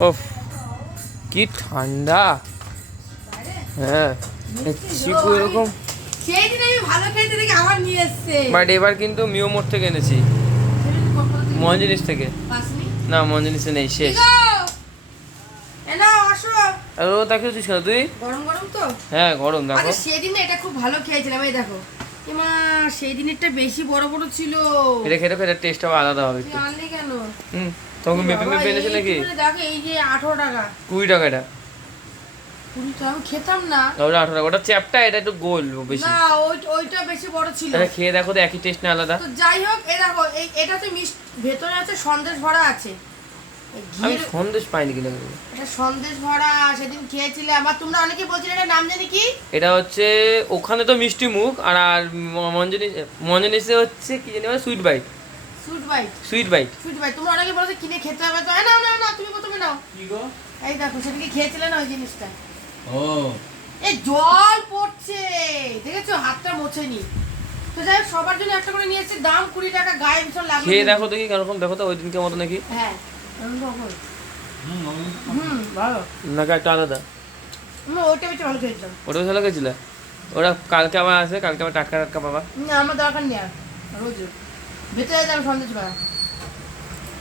ওফ কি ঠান্ডা। হ্যাঁ চিকু এরকম? বাট এবার কিন্তু মিও মোড় থেকে এনেছি। মঞ্জিনিস থেকে। না মঞ্জিনিসে নেই শেষ। ও তাকে তুই তুই? গরম গরম তো? হ্যাঁ গরম দেখো। সেদিন এটা খুব ভালো খেয়েছিলাম এই দেখো। এমা সেই দিনেরটা বেশি বড় বড় ছিল। এটা খেতে খেতে টেস্ট হবে আলাদা হবে একটু। আনলি কেন? হুম তোমাকে মেপে মেপে এনেছে নাকি? দেখো এই যে আঠারো টাকা। কুড়ি টাকা এটা। আমি খেতাম না। ওটা আঠারো ওটা চ্যাপটা এটা একটু গোল বেশি। না ওইটা বেশি বড় ছিল। এটা খেয়ে দেখো তো একই টেস্ট না আলাদা। তো যাই হোক এ দেখো এই এটা তো মিষ্টি ভেতরে আছে সন্দেশ ভরা আছে। আমি সন্দেশ পাইনি কিনা এটা সন্দেশ ভরা সেদিন খেয়েছিলে। আমার তোমরা অনেকে বলছিলে এটা নাম জানি কি? এটা হচ্ছে ওখানে তো মিষ্টি মুখ আর আর মঞ্জনি মঞ্জনিসে হচ্ছে কি জানি sweet bite sweet bite sweet bite sweet bite তোমরা অনেকে বলেছে কিনে খেতে হবে তো। না না না তুমি প্রথমে নাও। কি গো? এই দেখো সেদিনকে খেয়েছিলে না ওই জিনিসটা? ও। এ জল পড়ছে। দেখেছ? হাতটা মোছেনি। তো যাই হোক, সবার জন্য একটা করে নিয়ে এসেছি। দাম কুড়ি টাকা গায়ে ভীষণ খেয়ে দেখো দেখি কেরকম দেখো তো ওই দিনকে মতো নাকি? হ্যাঁ। নাকি একটা আলাদা। বেশি ভালো খেয়েছিলাম ওটা ভালো ওরা কালকে আবার আসবে কালকে আবার টাটকা টাটকা পাবা। আমার দরকার নেই আর রোজ। ভেতরে যাবে সন্দেশ করা